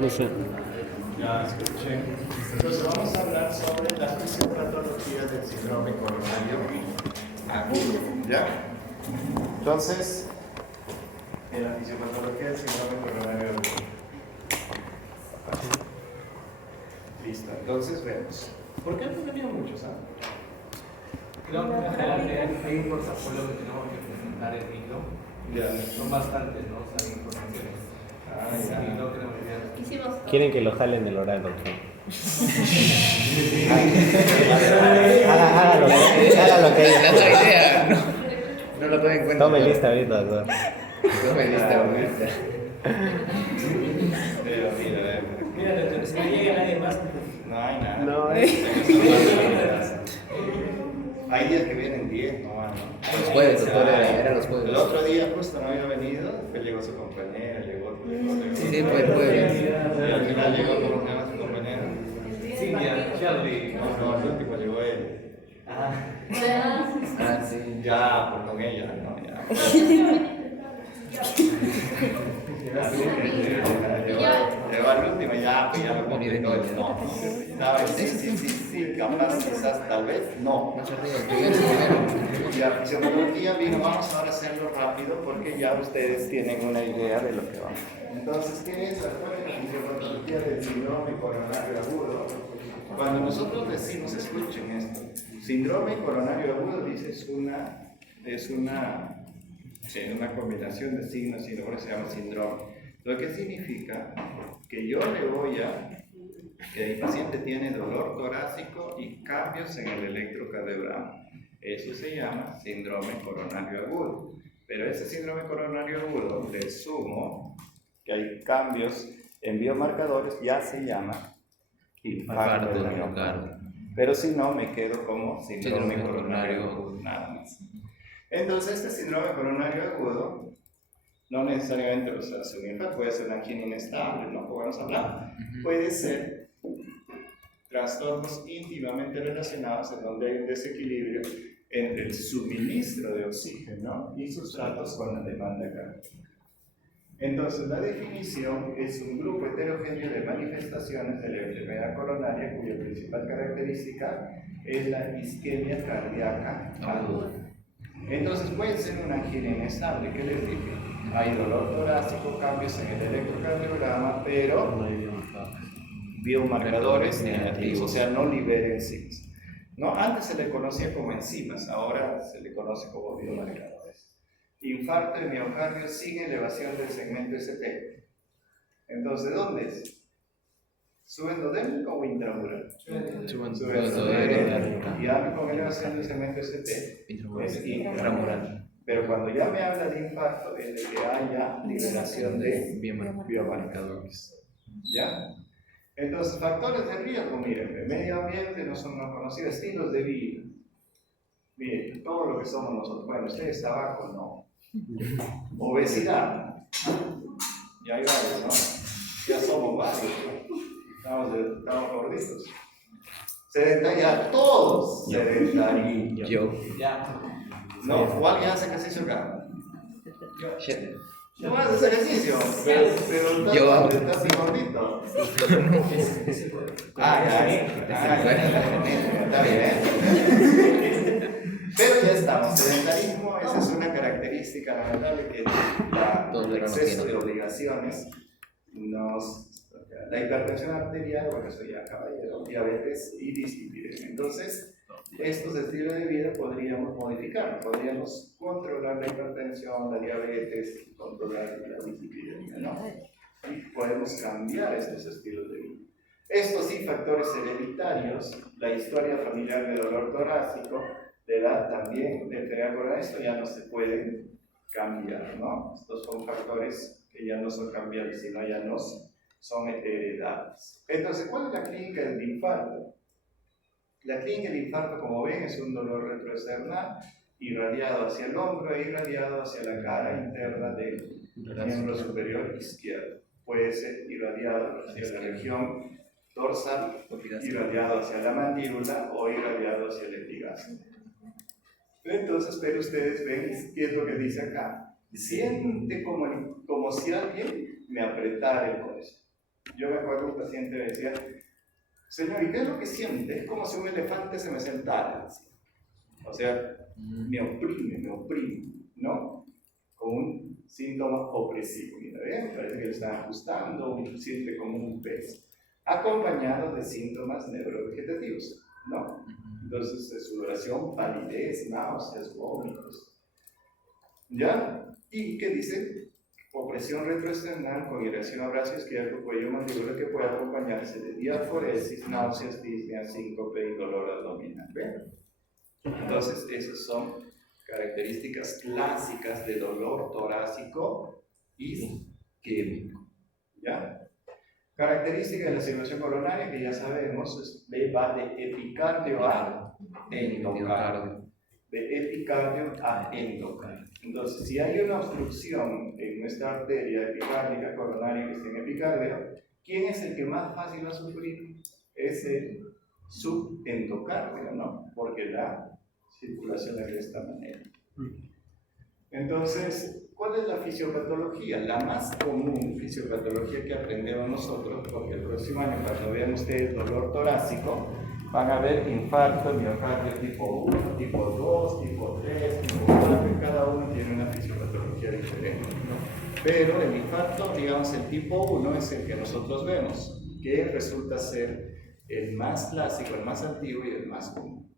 No sé. Ya escuché. Entonces vamos a hablar sobre la fisiopatología del síndrome coronario agudo. ¿Ya? Entonces, en la fisiopatología del síndrome coronario agudo. Listo. Entonces vemos. ¿Por qué han venido muchos? Creo que en general hay un portafolio que tenemos que presentar en micro. Ya. Son bastantes, ¿no? O sea, informaciones. Ya. Y no queremos olvidar. Quieren que lo jalen del oral, doctor. Haga lo que La otra ella. idea, no lo tomen en cuenta. Tome lista ahorita, doctor. Tome lista ahorita. Pero mira, Mira, doctor, si no llega nadie más. no hay nada. No, Hay días que vienen 10, no van, ¿no? Los jueves, doctor, era los El jueves. otro día justo no había venido, después llegó su compañera, llegó otro. Sí, fue el jueves. Y al final llegó, ¿cómo se llama su compañero? Cintia, Shelby. No, el último llegó él. Ah, sí. Ya, pues con ella, no, ya. Llegó al último, ya, pues ya lo complicó. No, estaba sí, capaz, quizás, tal vez, no. Más arriba, que viene primero. Y la fisiopatología vino, vamos ahora a hacerlo rápido porque ya ustedes tienen una idea de lo que va. Entonces, ¿qué es la fisiopatología del síndrome coronario agudo? Cuando nosotros decimos, escuchen esto, síndrome coronario agudo, dice, es una combinación de signos y luego se llama síndrome. Lo que significa que yo le voy a que el paciente tiene dolor torácico y cambios en el electrocardiograma. Eso se llama síndrome coronario agudo. Pero ese síndrome coronario agudo, le sumo que hay cambios en biomarcadores, ya se llama infarto del miocardio. Pero si no, me quedo como síndrome coronario agudo, nada más. Entonces, este síndrome coronario agudo no necesariamente es un infarto, puede ser una angina inestable, no podemos hablar. Puede ser trastornos íntimamente relacionados en donde hay un desequilibrio entre el suministro de oxígeno y sus datos con la demanda cardíaca. Entonces, la definición es un grupo heterogéneo de manifestaciones de la enfermedad coronaria cuya principal característica es la isquemia cardíaca aguda. Entonces, puede ser una angina inestable, ¿qué les dije? Hay dolor torácico, cambios en el electrocardiograma, pero biomarcadores negativos, o sea, no libera enzimas. ¿No? Antes se le conocía como enzimas, ahora se le conoce como biomarcadores. Infarto de miocardio sin elevación del segmento ST. Entonces, ¿dónde es? ¿Subendodémico o intramural? Subendodémico. Y hablo con elevación del segmento ST. Es intramural. Pero cuando ya me habla de infarto, es de que haya liberación de biomarcadores. ¿Ya? Entonces, factores de riesgo, miren, el medio ambiente no son no conocidos, estilos de vida. Miren, todo lo que somos nosotros. Bueno, ustedes tabaco, no. Obesidad. Ya hay varios, ¿no? Ya somos varios, ¿no? Estamos gorditos. Sedentaridad, todos sedentarismo. Yo. Ya. No, o alguien hace ejercicio acá. No haces ejercicio, pero Yo. estás así gordito. Está bien. Pero ya estamos, sedentarismo, esa es una característica lamentable que el exceso de obligaciones la hipertensión arterial, bueno, eso ya caballero, diabetes y dislipidemia. Entonces, estos estilos de vida podríamos modificar, podríamos controlar la hipertensión, la diabetes, controlar la dislipidemia, ¿no? Y podemos cambiar estos estilos de vida. Estos sí, factores hereditarios, la historia familiar de dolor torácico, de edad también, de enfermedad coronaria, esto ya no se puede cambiar, ¿no? Estos son factores que ya no son cambiables, sino ya no son heredables. Entonces, ¿cuál es la clínica del infarto? La clínica del infarto, como ven, es un dolor retroesternal irradiado hacia el hombro e irradiado hacia la cara interna del miembro superior izquierdo. Puede ser irradiado hacia la región dorsal, irradiado hacia la mandíbula o irradiado hacia el epigastrio. Entonces, pero ustedes ven qué es lo que dice acá. Siente como si alguien me apretara el corazón. Yo me acuerdo un paciente me decía, señor, ¿y qué es lo que siente? Es como si un elefante se me sentara. O sea, me oprime, ¿no? Con un síntoma opresivo. Mira, parece que le están ajustando, siente como un pez, acompañado de síntomas neurovegetativos, ¿no? Entonces, de sudoración, palidez, náuseas, vómitos. ¿Ya? ¿Y qué dice? Opresión retroesternal con irrigación a brazo izquierdo, cuello mandibular que puede acompañarse de diaforesis, náuseas, disnea, síncope y dolor abdominal. ¿Ven? Entonces, esas son características clásicas de dolor torácico isquémico. ¿Ya? Característica de la circulación coronaria que ya sabemos, va de epicardio a endocardio. De epicardio a endocardio. Entonces, si hay una obstrucción en nuestra arteria epicárdica coronaria que está en epicardio, ¿quién es el que más fácil va a sufrir? Es el subendocardio, ¿no? Porque la circulación es de esta manera. Entonces, ¿cuál es la fisiopatología? La más común fisiopatología que aprendemos nosotros, porque el próximo año, cuando vean ustedes dolor torácico, van a ver infarto, miocardio tipo 1, tipo 2, tipo 3, tipo 4, y cada uno tiene una fisiopatología diferente, ¿no? Pero el infarto, digamos, el tipo 1 es el que nosotros vemos, que resulta ser el más clásico, el más antiguo y el más común.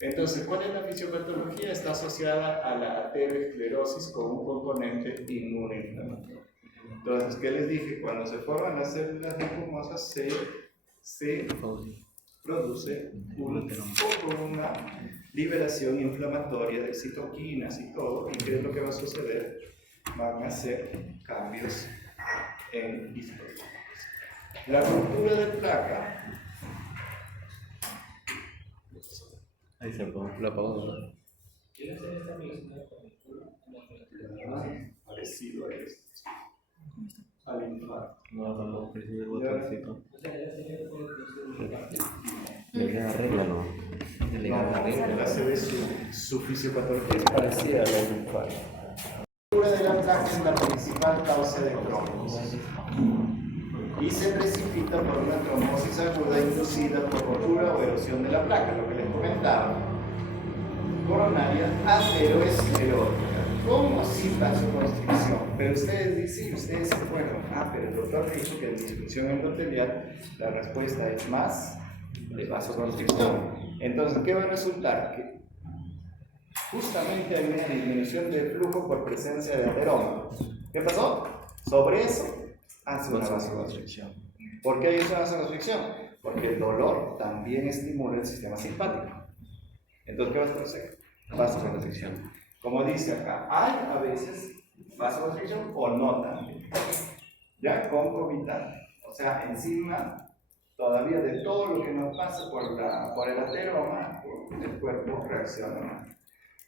Entonces, ¿cuál es la fisiopatología? Está asociada a la aterosclerosis con un componente inmunoinflamatorio. Entonces, ¿qué les dije? Cuando se forman las células lipomosas, se produce una liberación inflamatoria de citoquinas y todo. ¿Y qué es lo que va a suceder? Van a ser cambios en histologías. La ruptura de placa. Ahí se apagó. Lo apagó, ¿no? ¿Quiere hacer esta velocidad con Parecido a esto. Al infarto. No, presión del botoncito. O sea, ya sería puede producir Le arréglalo. Él hace de su fisiopatología es parecida a la del infarto. La ruptura de la placa es la principal causa de trombosis y se precipita por una trombosis aguda inducida por rotura o erosión de la placa, lo que les comentaba. Coronaria ateroesclerótica, como sin vasoconstricción. Pero ustedes dicen, ustedes se fueron, pero el doctor dijo que en disfunción endotelial la respuesta es más de vasoconstricción. Entonces, ¿qué va a resultar? Que justamente hay una disminución del flujo por presencia de ateroma. ¿Qué pasó? Sobre eso hace una vasoconstricción. ¿Por qué hay una vasoconstricción? Porque el dolor también estimula el sistema simpático. Entonces, ¿qué va a producir? Vasoconstricción. Como dice acá, hay a veces vasoconstricción o no también. Ya concomitante. O sea, encima todavía de todo lo que nos pasa por el ateroma, el cuerpo reacciona mal.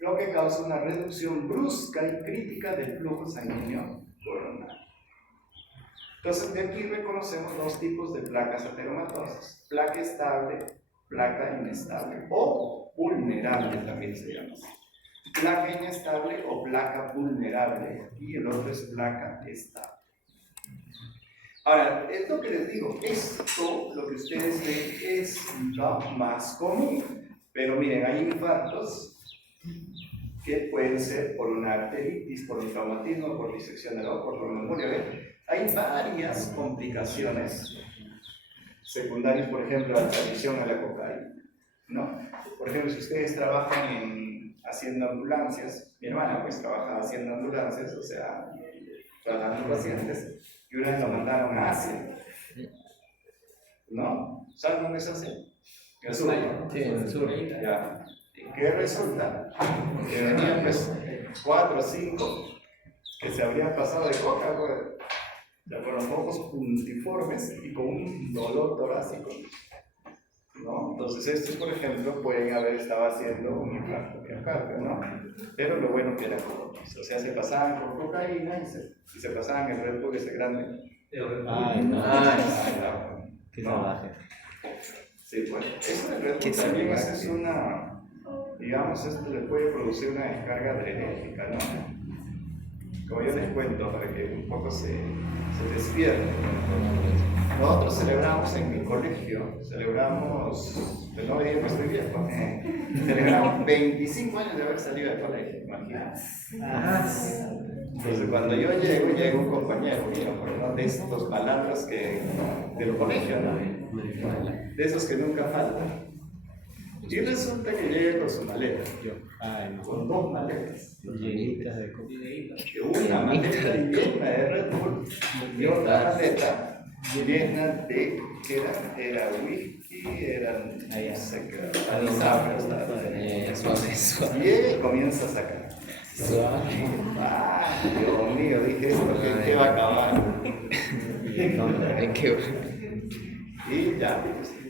Lo que causa una reducción brusca y crítica del flujo sanguíneo coronario. Entonces, de aquí reconocemos dos tipos de placas ateromatosas: placa estable, placa inestable, o vulnerable también se llama así. Placa inestable o placa vulnerable, y el otro es placa estable. Ahora, es lo que les digo, esto, lo que ustedes ven, es lo más común. Pero miren, hay infartos que pueden ser por una arteritis, por un traumatismo, por disección del ojo, por memoria. Hay varias complicaciones secundarias, por ejemplo, la adicción a la cocaína, ¿no? Por ejemplo, si ustedes trabajan haciendo ambulancias, mi hermana pues trabaja haciendo ambulancias, o sea, tratando pacientes, y una vez lo mandaron a Asia, ¿no? ¿Saben dónde es Asia? En el sur. Sí, en el sur. Ya. ¿Qué resulta? Que venían pues 4 o 5 que se habrían pasado de coca, pues, con los ojos puntiformes y con un dolor torácico, ¿no? Entonces estos, por ejemplo, pueden haber estado haciendo un infarto miocardio, ¿no? Pero lo bueno que era corotis, o sea, se pasaban por cocaína y se pasaban el Red Bull ese grande. Ay, no. No. Qué salvaje. Sí, pues, eso del Red Bull también es una, digamos, esto le puede producir una descarga adrenérgica, ¿no? Como yo les cuento, para que un poco se despierte. Nosotros celebramos en mi colegio, celebramos, pues no digo que estoy viejo, celebramos 25 años de haber salido del colegio, imagínate. Entonces cuando yo llego, llega un compañero mío, ¿no? De estos palabras que del colegio, ¿no? De esos que nunca faltan. Y resulta que llega con su maleta, Ay, no. con 2 maletas. Llenitas de coca. Una maleta llena de Red Bull y otra maleta llena de, ¿qué era whisky, eran, no sé qué, anisabres. Suave. Y él comienza a sacar. Ah, Dios mío, dije esto, ¿qué va a acabar? ¿En qué? Y ya,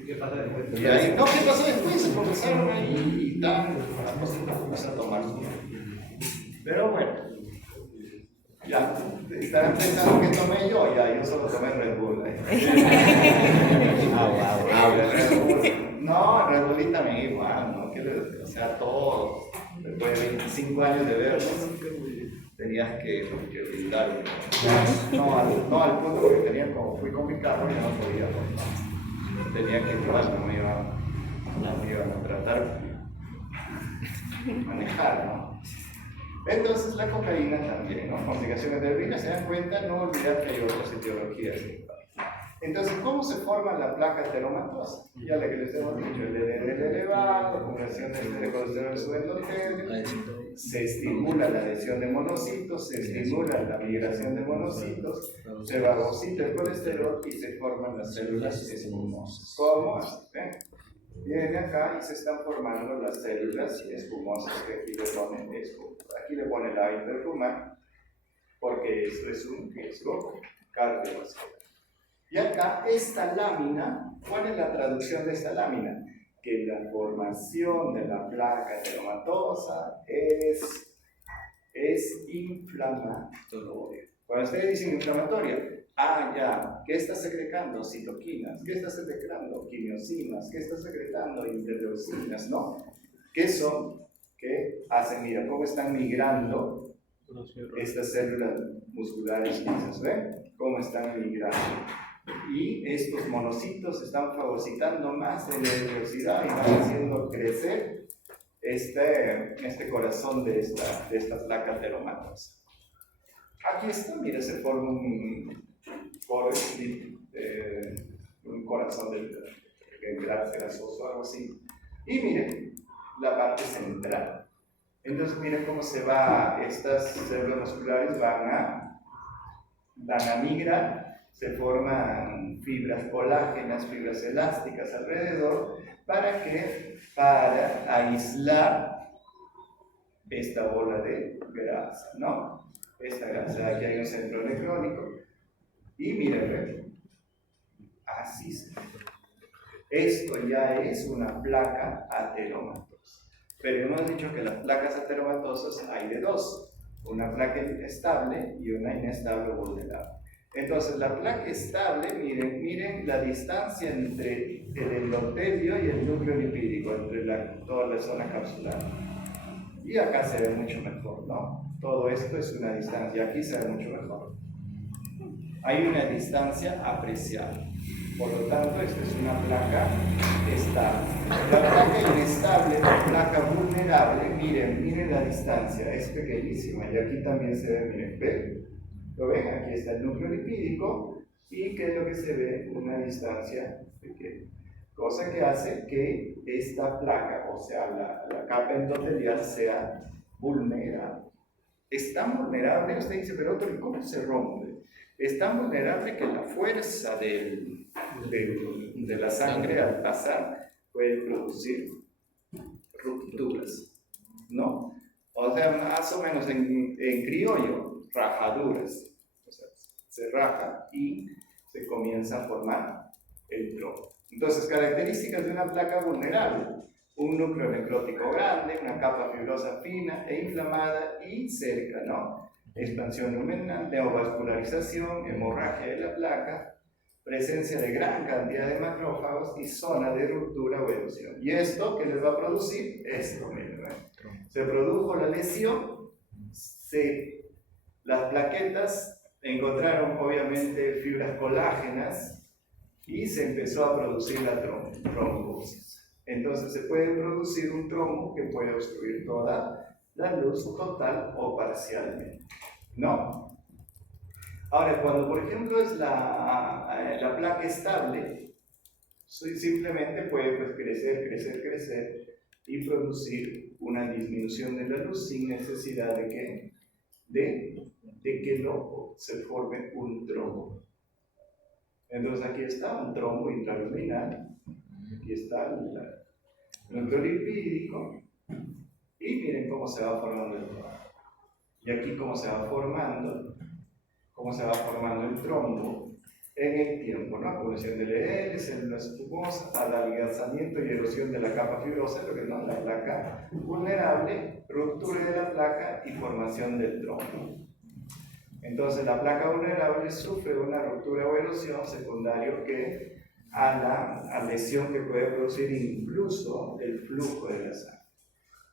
¿Qué pasa después? y ahí, no, ¿qué pasó después? Se comenzaron ahí y tal, a tomar. Pero bueno, ya, estarán pensando que tomé yo, ya, yo solo tomé Red Bull. Red Bull. No, Red Bull también igual, ¿no? O sea, todos, después de 25 años de vernos, tenías que brindar. No al punto, porque tenía como fui con mi carro y ya no podía, pues, tenía que igual, no me iban a tratar de manejar, ¿no? Entonces la cocaína también, ¿no? Complicaciones de orina, se dan cuenta, no olvidar que hay otras etiologías. Entonces, ¿cómo se forma la placa ateromatosa? Ya la que les hemos dicho, el LDL elevado, acumulación de colesterol subendotelio, se estimula la adhesión de monocitos, se estimula la migración de monocitos, se fagocita el colesterol y se forman las células espumosas. ¿Cómo? ¿Ven? Viene acá y se están formando las células espumosas que aquí le ponen aquí le pone la hiperfumar porque esto es un riesgo cardiovascular. Y acá esta lámina, ¿cuál es la traducción de esta lámina? Que la formación de la placa ateromatosa es inflamatoria. Cuando ustedes dicen inflamatoria, ya, ¿qué está secretando? Citoquinas, ¿qué está secretando? Quimiosinas, ¿qué está secretando? Interleucinas, ¿no? ¿Qué son? ¿Qué hacen? Mira, ¿cómo están migrando estas células musculares lisas? ¿Ven? ¿Cómo están migrando? Y estos monocitos están fagocitando más en la electricidad y van haciendo crecer este corazón de esta placa ateromatosa. Aquí está, mira, se forma un corazón grasoso, algo así. Y miren, la parte central. Entonces miren cómo se va, estas células musculares van a migrar, se forman fibras colágenas, fibras elásticas alrededor, ¿para qué? Para aislar esta bola de grasa, ¿no? Esta grasa, aquí hay un centro necrónico, y miren, así se ve. Esto ya es una placa ateromatosa. Pero hemos dicho que las placas ateromatosas hay de dos, una placa estable y una inestable o vulnerable. Entonces, la placa estable, miren la distancia entre el endotelio y el núcleo lipídico, entre toda la zona capsular. Y acá se ve mucho mejor, ¿no? Todo esto es una distancia, aquí se ve mucho mejor. Hay una distancia apreciable. Por lo tanto, esta es una placa estable. La placa inestable, la placa vulnerable, miren la distancia, es pequeñísima. Y aquí también se ve, miren, ¿ven? ¿Lo ven? Aquí está el núcleo lipídico y ¿qué es lo que se ve? Una distancia pequeña. Cosa que hace que esta placa, o sea, la capa endotelial sea vulnerable. Es tan vulnerable, usted dice, pero otro, ¿cómo se rompe? Es tan vulnerable que la fuerza de la sangre al pasar puede producir rupturas, ¿no? O sea, más o menos en criollo, rajaduras. O sea, se raja y se comienza a formar el tronco. Entonces, características de una placa vulnerable: un núcleo necrótico grande, una capa fibrosa fina e inflamada y cerca, ¿no? Expansión luminal, neovascularización, hemorragia de la placa, presencia de gran cantidad de macrófagos y zona de ruptura o erosión. ¿Y esto qué les va a producir? Esto, miren, ¿no? Se produjo la lesión, las plaquetas encontraron obviamente fibras colágenas y se empezó a producir la trombosis. Entonces se puede producir un trombo que puede obstruir toda la luz total o parcialmente, ¿no? Ahora, cuando por ejemplo es la placa estable, simplemente puede pues, crecer y producir una disminución de la luz sin necesidad de que se forme un trombo. Entonces aquí está un trombo intraluminal, aquí está el lipídico, y miren cómo se va formando el trombo. Y aquí cómo se va formando el trombo en el tiempo, ¿no? Acumulación de LDL, células escumosas, adelgazamiento y erosión de la capa fibrosa, lo que es la placa vulnerable, ruptura de la placa y formación del trombo. Entonces la placa vulnerable sufre una ruptura o erosión secundario que a la lesión que puede producir incluso el flujo de la sangre.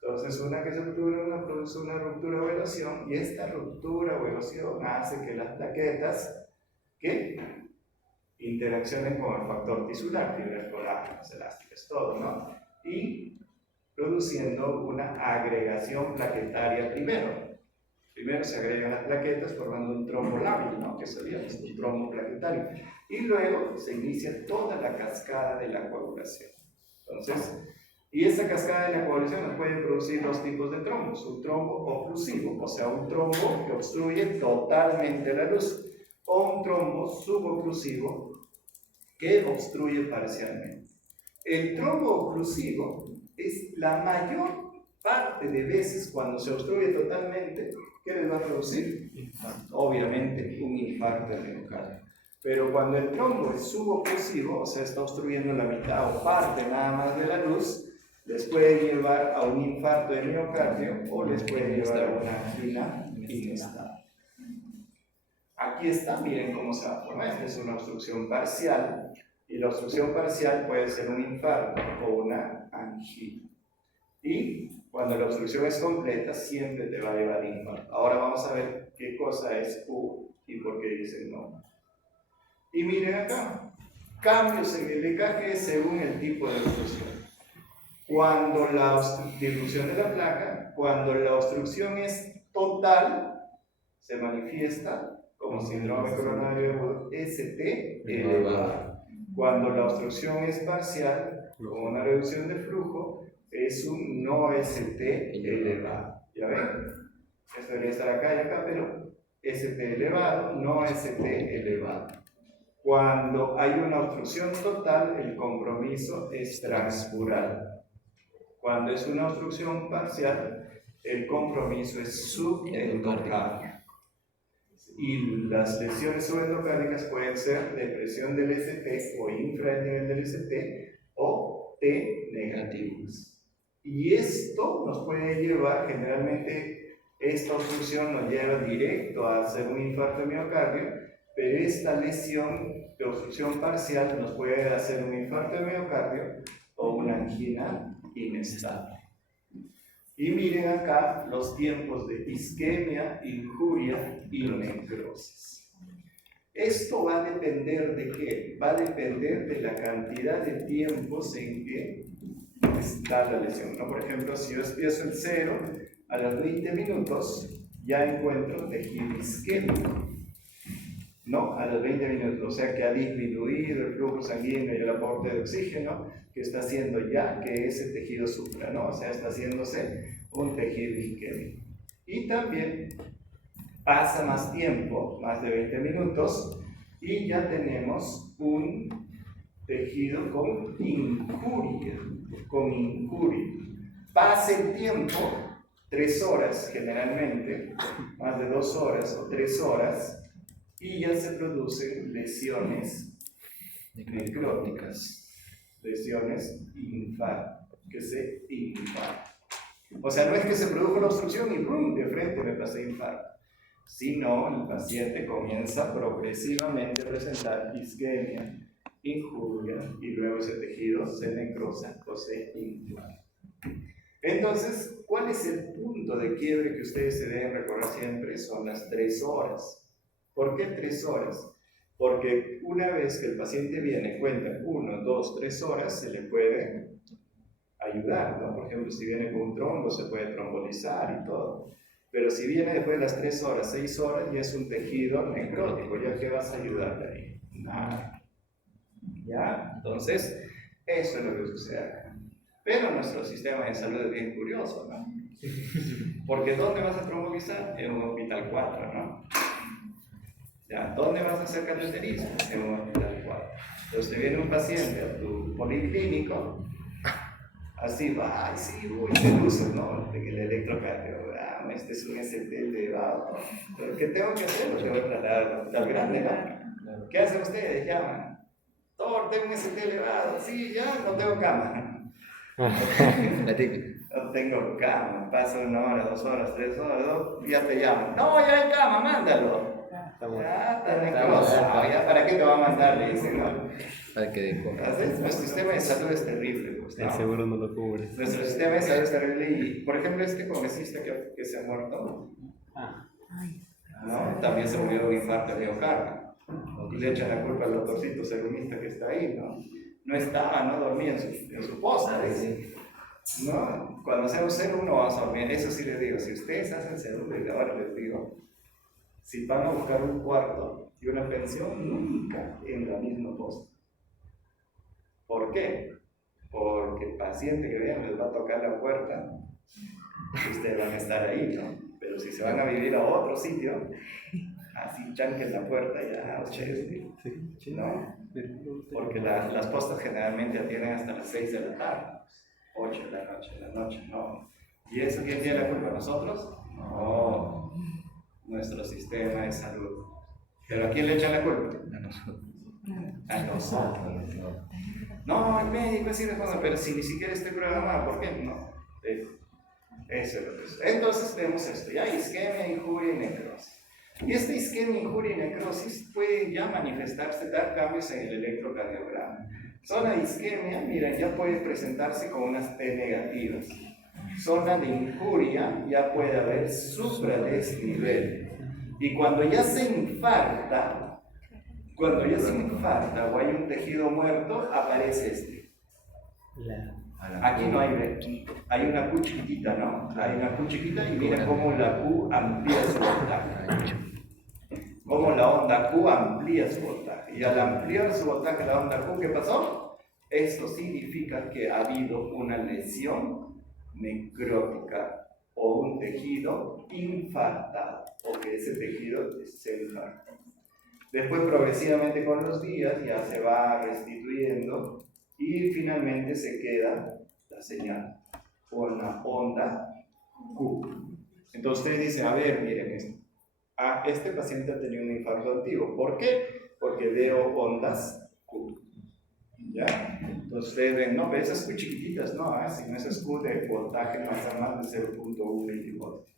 Entonces una que se produce una ruptura o erosión, y esta ruptura o erosión hace que las plaquetas interaccionen con el factor tisular, fibras colágenas, elásticas, todo, ¿no? Y produciendo una agregación plaquetaria primero. Primero se agregan las plaquetas formando un trombo lábil, ¿no? Que sería un trombo plaquetario. Y luego se inicia toda la cascada de la coagulación. Entonces, y esta cascada de la coagulación nos puede producir dos tipos de trombos. Un trombo oclusivo, o sea, un trombo que obstruye totalmente la luz. O un trombo suboclusivo que obstruye parcialmente. El trombo oclusivo es la mayor parte de veces cuando se obstruye totalmente, ¿qué les va a producir? Obviamente un infarto de miocardio. Pero cuando el trombo es suboclusivo, o sea, está obstruyendo la mitad o parte nada más de la luz, les puede llevar a un infarto de miocardio o les puede llevar a una angina inestable. Aquí está, miren cómo se va a formar. Esta es una obstrucción parcial, y la obstrucción parcial puede ser un infarto o una angina. Y cuando la obstrucción es completa, siempre te va a llevar a infarto. Ahora vamos a ver qué cosa es U y por qué dicen no. Y miren acá, cambios en el EKG según el tipo de obstrucción. Cuando la dilución de la placa, cuando la obstrucción es total, se manifiesta como síndrome coronario agudo ST elevado. Cuando la obstrucción es parcial, con una reducción de flujo, es un no ST elevado. ¿Ya ven? Esto debería estar acá y acá, pero ST elevado, no ST elevado. Cuando hay una obstrucción total, el compromiso es transmural. Cuando es una obstrucción parcial, el compromiso es subendocárdico. Y las lesiones subendocárdicas pueden ser depresión del ST o infra del nivel del ST o T negativos. Y esto nos puede llevar, generalmente esta obstrucción nos lleva directo a hacer un infarto de miocardio, pero esta lesión de obstrucción parcial nos puede hacer un infarto de miocardio o una angina inestable. Y miren acá los tiempos de isquemia, injuria y necrosis. Esto va a depender de qué? Va a depender de la cantidad de tiempos en que está la lesión, ¿no? Por ejemplo, si yo empiezo el 0, a los 20 minutos ya encuentro tejido isquémico, ¿no? A los 20 minutos, o sea que ha disminuido el flujo sanguíneo y el aporte de oxígeno, que está haciendo ya que ese tejido sufra, ¿no? O sea, está haciéndose un tejido isquémico. Y también pasa más tiempo, más de 20 minutos, y ya tenemos un tejido con injuria. Pasa el tiempo, 3 horas generalmente, más de 2 horas o 3 horas, y ya se producen lesiones necróticas, lesiones que se infartan. O sea, no es que se produjo la obstrucción y ¡brum!, de frente me pasé infarto, sino el paciente comienza progresivamente a presentar isquemia, injuria, y luego ese tejido se necrosa o se inflama. Entonces, ¿cuál es el punto de quiebre que ustedes se deben recordar siempre? Son las 3 horas. ¿Por qué 3 horas? Porque una vez que el paciente viene, cuenta 1, 2, 3 horas, se le puede ayudar, ¿no? Por ejemplo, si viene con un trombo, se puede trombolizar y todo. Pero si viene después de las 3 horas, 6 horas, ya es un tejido necrótico, ¿ya qué vas a ayudarle ahí? Nada. ¿Ya? Entonces, eso es lo que sucede acá. Pero nuestro sistema de salud es bien curioso, ¿no? Porque ¿dónde vas a trombolizar? En un hospital 4, ¿no? ¿Ya? ¿Dónde vas a hacer cateterismo? En un hospital 4. Entonces te viene un paciente a tu policlínico, así va, ay sí, uy, te luces, ¿no? El electrocardiograma, este es un ST elevado. ¿Pero qué tengo que hacer? Lo tengo que trasladar al hospital grande, ¿no? ¿Qué hacen ustedes? Llaman. Doctor, tengo un ST elevado. Sí, ya, no tengo cama. La típica. No tengo cama. Pasa 1 hora, 2 horas, 3 horas, ya te llaman. No, ya hay cama, mándalo. Ya, está necroso. Ya, ¿para qué te va a mandar? Le dicen, ¿no? Para que decore. Entonces, nuestro sistema de salud es terrible. Pues, ¿no? El seguro no lo cubre. Nuestro sistema de salud es terrible y, por ejemplo, este congresista que se ha muerto, ¿no? También se murió de un infarto de miocardio. Y le echan la culpa al doctorcito serumista que está ahí, ¿no? No estaba, no dormía en su posta, dice. ¿No? Cuando hacemos serum no vamos a dormir. Eso sí les digo, si ustedes hacen serum, desde ahora les digo, si van a buscar un cuarto y una pensión, nunca en la misma posta. ¿Por qué? Porque el paciente que vean les va a tocar la puerta y ustedes van a estar ahí, ¿no? Pero si se van a vivir a otro sitio, así chanquen la puerta ya, ¿no? Porque las postas generalmente atienden hasta las 6 de la tarde, 8 de la noche, ¿no? ¿Y eso quién tiene la culpa? ¿Nosotros? No, nuestro sistema de salud. ¿Pero a quién le echan la culpa? A nosotros. A nosotros. No, el médico es irresponsable, pero si ni siquiera estoy programado, ¿por qué no? Eso es lo que es. Entonces tenemos esto, ya isquemia, injuria y necrosis. Y esta isquemia, injuria y necrosis pueden ya manifestarse, dar cambios en el electrocardiograma. Zona de isquemia, miren, ya puede presentarse con unas T negativas. Zona de injuria, ya puede haber supradesnivel. Y cuando ya se infarta, o hay un tejido muerto, aparece este. Aquí no hay B, hay una Q chiquitita, ¿no? Hay una Q chiquita y mira cómo la Q amplía su voltaje. Cómo la onda Q amplía su voltaje. Y al ampliar su voltaje la onda Q, ¿qué pasó? Esto significa que ha habido una lesión necrótica o un tejido infartado, o que ese tejido se infarta. Después, progresivamente con los días, ya se va restituyendo y finalmente se queda la señal con la onda Q. Entonces ustedes dicen, a ver, miren esto. Este paciente ha tenido un infarto activo. ¿Por qué? Porque veo ondas Q. ¿Ya? Entonces ustedes ven, no, pero esas Q chiquititas, no, si no esas Q de voltaje no pasa más de 0.1 milivoltios.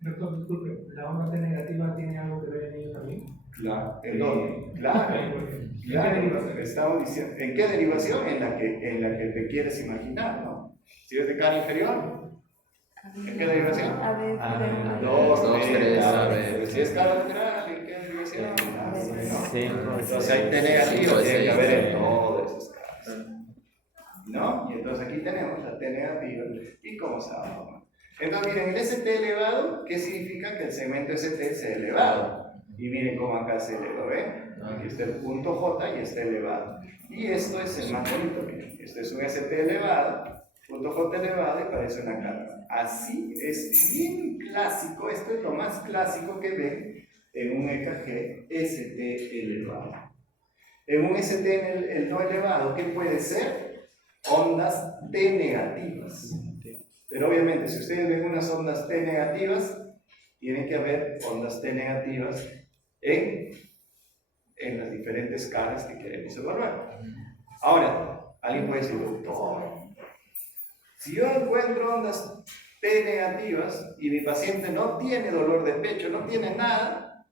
Doctor, disculpe, ¿la onda T negativa tiene algo que ver en ello también? Claro, ¿en dónde? Claro, estamos diciendo, ¿en qué derivación? En la que te quieres imaginar, ¿no? Si es de cara inferior, ¿en qué derivación? Dos, tres, a ver. Si es cara lateral, ¿en qué derivación? Sí, entonces hay T negativo, tiene que haber en todos esos casos, ¿no? Y entonces aquí tenemos la T negativa, ¿y cómo se va a formar? Entonces miren, el ST elevado, ¿qué significa? Que el segmento ST sea elevado. Y miren cómo acá se eleva, ¿ven? Aquí está el punto J y está elevado. Y esto es el más bonito, miren. Este es un ST elevado, punto J elevado y parece una carga. Así es bien clásico, esto es lo más clásico que ven en un EKG ST elevado. En un ST el no elevado, ¿qué puede ser? Ondas T negativas. Pero obviamente, si ustedes ven unas ondas T negativas, tienen que haber ondas T negativas en las diferentes caras que queremos evaluar. Ahora, alguien puede decir, doctor, si yo encuentro ondas T negativas y mi paciente no tiene dolor de pecho, no tiene nada,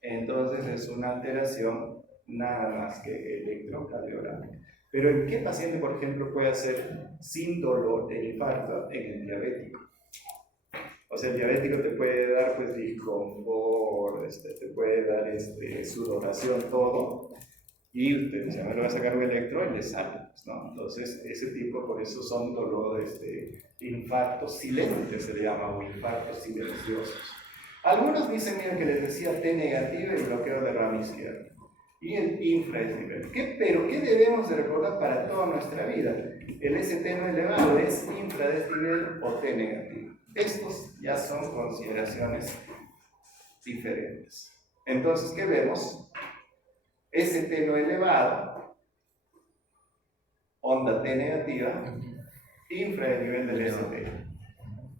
entonces es una alteración nada más que electrocardiográfica. Pero ¿en qué paciente, por ejemplo, puede hacer sin dolor el infarto? En el diabético. O sea, el diabético te puede dar pues disconfort, te puede dar sudoración, todo, y usted se me lo va a sacar un electro y le sale, pues, ¿no? Entonces, ese tipo, por eso son dolores, infartos silentes se le llama, o infartos silenciosos. Algunos dicen, mira, que les decía T negativa y bloqueo de rama izquierda. Y el infradesnivel. Pero, ¿qué debemos de recordar para toda nuestra vida? El ST no elevado es infradesnivel o T negativo. Estos ya son consideraciones diferentes. Entonces, ¿qué vemos? ST no elevado, onda T negativa, infradesnivel del ST.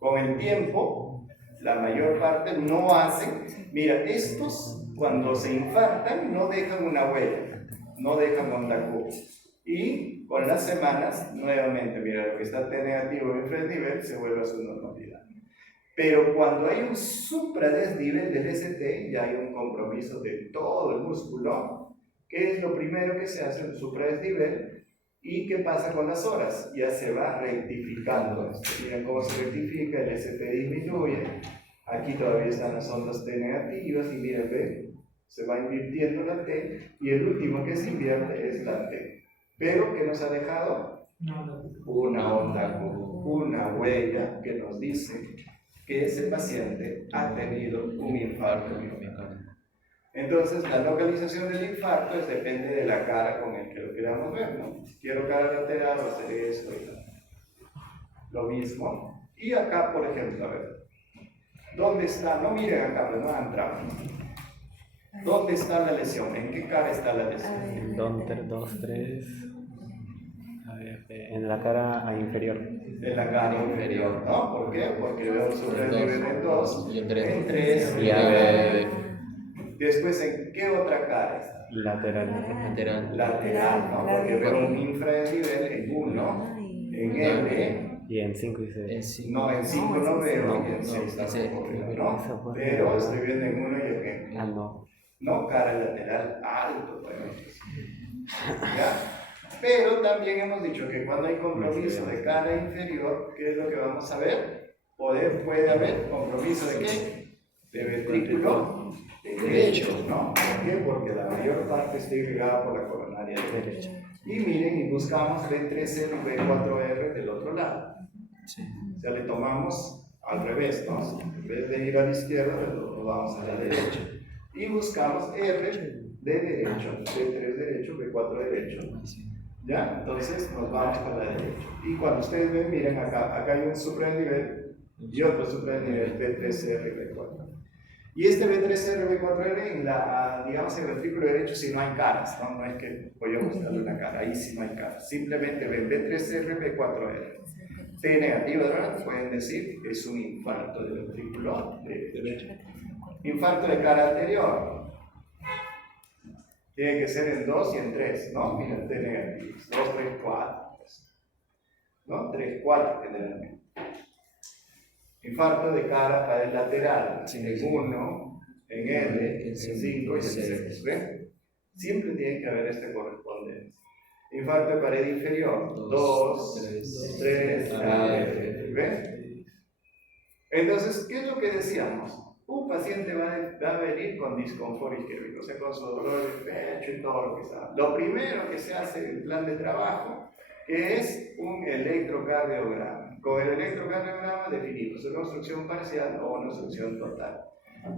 Con el tiempo, la mayor parte no hacen. Mira, estos cuando se infartan no dejan una huella, no dejan onda Q. Y con las semanas, nuevamente, mira, lo que está T negativo en infradesnivel se vuelve a su normalidad. Pero cuando hay un supradesnivel del ST, ya hay un compromiso de todo el músculo, que es lo primero que se hace en el supradesnivel. ¿Y qué pasa con las horas? Ya se va rectificando. Miren cómo se rectifica, el ST disminuye. Aquí todavía están las ondas T negativas y miren, ve, se va invirtiendo la T y el último que se invierte es la T. Pero ¿qué nos ha dejado? Una onda, una huella que nos dice que ese paciente ha tenido un infarto miocardial. Entonces, la localización del infarto depende de la cara con el que lo queramos ver, ¿no? Si quiero cara lateral, va a ser esto y tal. Lo mismo. Y acá, por ejemplo, a ver, ¿dónde está? No miren acá, pero no han entrado. ¿Dónde está la lesión? ¿En qué cara está la lesión? Donter 2, 3. En la cara inferior. En la cara inferior, ¿no? ¿Por qué? Porque veo sobre el nivel en 2, y en en 3, después, ¿en qué otra cara está? Lateral. Lateral, ¿no? Porque veo un infradesnivel en 1, en L. Y en 5 y 6. No, en 5 no veo, y en 6 tampoco veo, ¿no? Pero estoy viendo en 1 y en L. No, cara lateral alto, bueno. ¿Ya? Pero también hemos dicho que cuando hay compromiso de cara inferior, ¿qué es lo que vamos a ver? Puede haber compromiso de qué? De ventrículo derecho, ¿no? ¿Por qué? Porque la mayor parte está irrigada por la coronaria derecha. Y miren, y buscamos B3R y B4R del otro lado. O sea, le tomamos al revés, ¿no? En vez de ir a la izquierda, lo vamos a la derecha. Y buscamos R de derecho, B3 derecho, B4 derecho. ¿Ya? Entonces nos vamos para la derecha. Y cuando ustedes ven, miren acá hay un supradesnivel y otro supradesnivel B3R y B4. Y este B3R, B4R en la, digamos, en el ventrículo derecho si no hay caras, ¿no? No es que voy a buscarle una cara, ahí sí no hay caras. Simplemente ven B3R, B4R. T negativo, ¿verdad? Pueden decir que es un infarto del ventrículo derecho. Infarto de cara anterior. Tiene que ser en 2 y en 3, ¿no? Mira, T negativo. 2, 3, 4. ¿No? 3, 4 generalmente. Infarto de cara para el lateral. En 1, en L, en 5 y en 6. ¿Ven? Siempre tiene que haber esta correspondencia. Infarto de pared inferior. 2, 3, ¿ven? Entonces, ¿qué es lo que decíamos? Un paciente va a venir con disconfort isquémico, o sea, con su dolor de pecho y todo lo que sea. Lo primero que se hace en el plan de trabajo es un electrocardiograma. Con el electrocardiograma definimos una obstrucción parcial o una obstrucción total.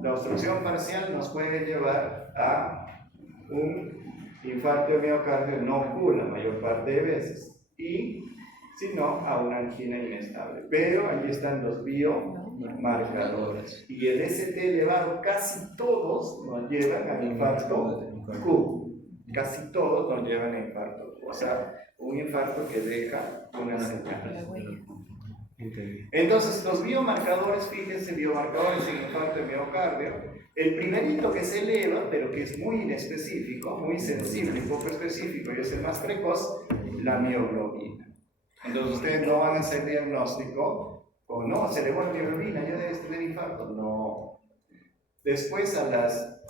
La obstrucción parcial nos puede llevar a un infarto de miocardio no Q la mayor parte de veces, y si no, a una angina inestable. Pero allí están los biomarcadores. Y el ST elevado, casi todos nos llevan al infarto Q. Casi todos nos llevan a infarto Q. O sea, un infarto que deja una señal. Entonces, los biomarcadores, fíjense, biomarcadores en infarto de miocardio, el primerito que se eleva, pero que es muy inespecífico, muy sensible y poco específico, y es el más precoz, la mioglobina. Entonces, ustedes no van a hacer diagnóstico, o no, se elevó la mioglobina, ya debes tener infarto. No. Después, a las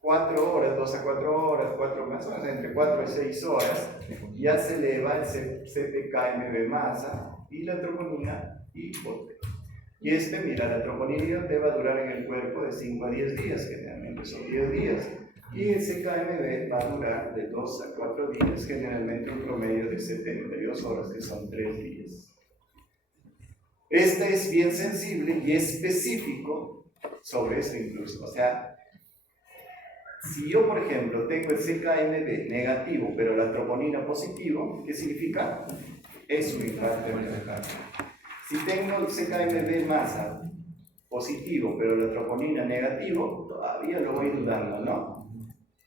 4 horas, 2 a 4 horas, 4 más o menos, entre 4 y 6 horas, ya se eleva el CPK-MB masa y la troponina y hipote. Y mira, la troponina te va a durar en el cuerpo de 5 a 10 días, generalmente son 10 días. Y el CKMB va a durar de 2 a 4 días, generalmente un promedio de 72 horas, que son 3 días. Este es bien sensible y específico sobre eso incluso. O sea, si yo, por ejemplo, tengo el CKMB negativo, pero la troponina positivo, ¿qué significa? Es un infarto de miocardio. Si tengo el CKMB masa positivo, pero la troponina negativo, todavía lo voy dudando, ¿no?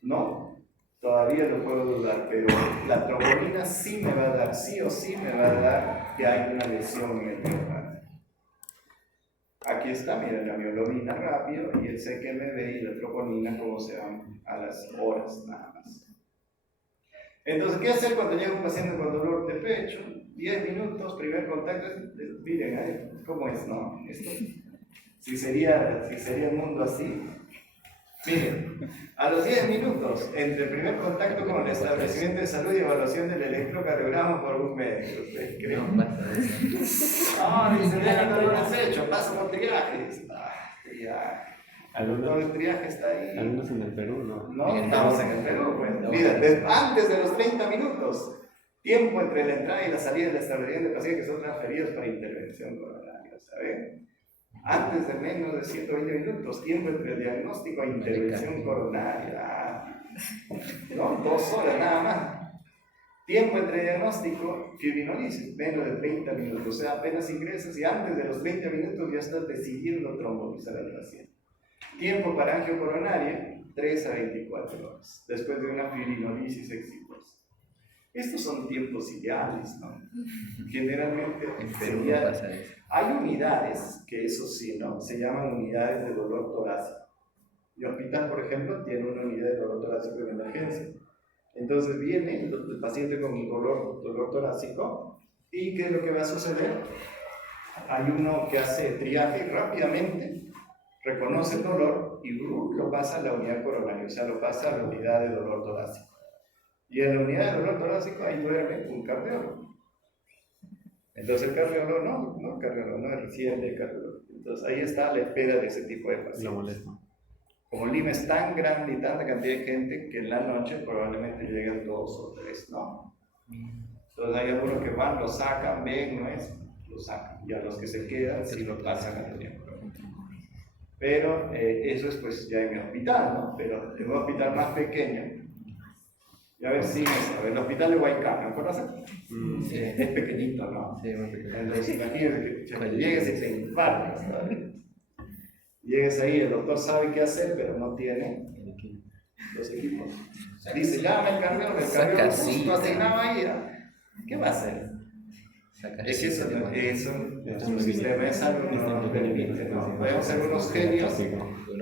¿No? Todavía lo puedo dudar, pero la troponina sí me va a dar, sí o sí me va a dar que hay una lesión en el miocardio. Aquí está, miren, la mioglobina rápido y el CKMB y la troponina como se van a las horas nada más. Entonces, ¿qué hacer cuando llega un paciente con dolor de pecho? 10 minutos, primer contacto, miren, ahí, ¿cómo es, no? Esto, si sería el mundo así. Miren, a los 10 minutos, entre el primer contacto con el establecimiento de salud y evaluación del electrocardiograma por un médico, ¿ustedes creen? No pasa eso. No, dice, deja el dolor deshecho, pasa por triajes. Ya. Todo el triaje está ahí. Algunos en el Perú, ¿no? No, estamos en el Perú, pues. Mira, antes de los 30 minutos, tiempo entre la entrada y la salida del establecimiento de pacientes que son transferidos para intervención coronaria, ¿saben? Antes de menos de 120 minutos, tiempo entre el diagnóstico e intervención coronaria. No, 2 horas nada más. Tiempo entre diagnóstico, fibrinolisis, menos de 30 minutos. O sea, apenas ingresas y antes de los 30 minutos ya estás decidiendo trombolizar al paciente. Tiempo para angiocoronaria, 3 a 24 horas, después de una fibrinolisis exitosa. Estos son tiempos ideales, ¿no? Generalmente hay unidades, que eso sí, ¿no? Se llaman unidades de dolor torácico. Mi hospital, por ejemplo, tiene una unidad de dolor torácico en emergencia. Entonces viene el paciente con dolor torácico y ¿qué es lo que va a suceder? Hay uno que hace triaje rápidamente, reconoce el dolor y lo pasa a la unidad coronaria, o sea, lo pasa a la unidad de dolor torácico. Y en la unidad de dolor torácico ahí duerme un cardiólogo. Entonces el cardiólogo no recibe el cardiólogo. Entonces ahí está la espera de ese tipo de pacientes. Lo molesto. Como Lima es tan grande y tanta cantidad de gente que en la noche probablemente lleguen 2 o 3, ¿no? Entonces hay algunos que van, lo sacan, ven, no es, lo sacan. Y a los que se quedan, sí lo pasan a la unidad coronaria. Pero eso es pues ya en el hospital, ¿no? Pero en un hospital más pequeño, ya ver si el hospital de Huaycán, ¿me conoces? Sí. Es pequeñito, ¿no? Sí, muy pequeño. Entonces imagínate que llegues y te infartas todavía. Llegues ahí, el doctor sabe qué hacer, pero no tiene los equipos. Dice, llama al cardiólogo, el cardiólogo justo asignado ahí. ¿Qué va a hacer? Es que eso nuestro sistema de salud no nos permite, ¿no? Podemos ser unos genios,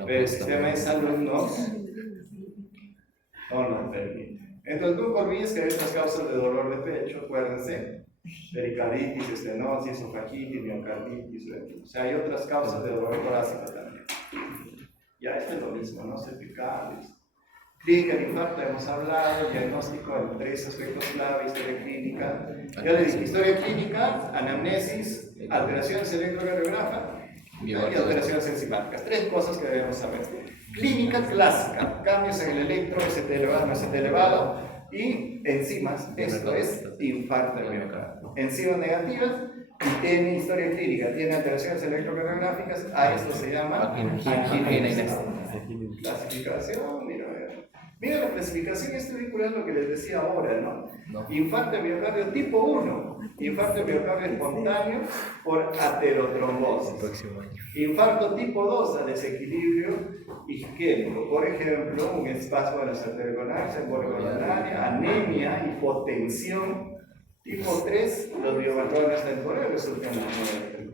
pero el sistema de salud no nos permite. Entonces, nunca olvides que hay otras causas de dolor de pecho, acuérdense, pericarditis, estenosis, esofagititis, miocarditis, o sea, hay otras causas de dolor torácico también. Ya esto es lo mismo, ¿no? Cervicales. Clínica del infarto, hemos hablado, diagnóstico en 3 aspectos clave, historia clínica. Ya le dije, historia clínica, anamnesis, alteraciones electrocardiografas y alteraciones enzimáticas. 3 cosas que debemos saber. Clínica clásica, cambios en el electro, ST elevado, no ST elevado, y enzimas, esto es infarto de miocardio. Enzimas negativas, y tiene historia clínica, tiene alteraciones electrocardiográficas, a esto se llama angina. Clasificación, mira la clasificación, esto es lo que les decía ahora, ¿no? Infarto de miocardio tipo 1, infarto de miocardio espontáneo por aterotrombosis. Infarto tipo 2 a desequilibrio isquémico, por ejemplo, un espasmo de las arterias coronarias, embolia coronaria, anemia, hipotensión. Tipo 3, los biomarcadores temporales resultan muy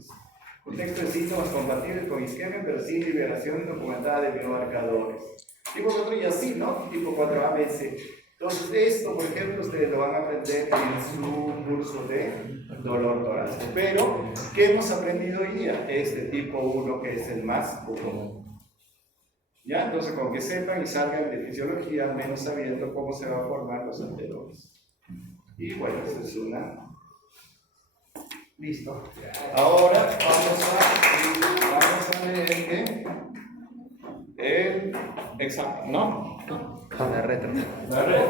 contexto de síntomas compatibles con isquemia, pero sin liberación documentada de biomarcadores. Tipo 4 y así, ¿no? Tipo 4 ABC. Entonces, esto, por ejemplo, ustedes lo van a aprender en su curso de dolor torácico. Pero, ¿qué hemos aprendido hoy día? Este tipo 1, que es el más común. ¿Ya? Entonces, con que sepan y salgan de fisiología, menos sabiendo cómo se van a formar los anteriores. Y bueno, esa es una Listo. Ahora vamos a leer que el examen, ¿no? La retro. La red.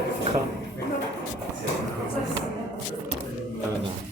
Ah, no.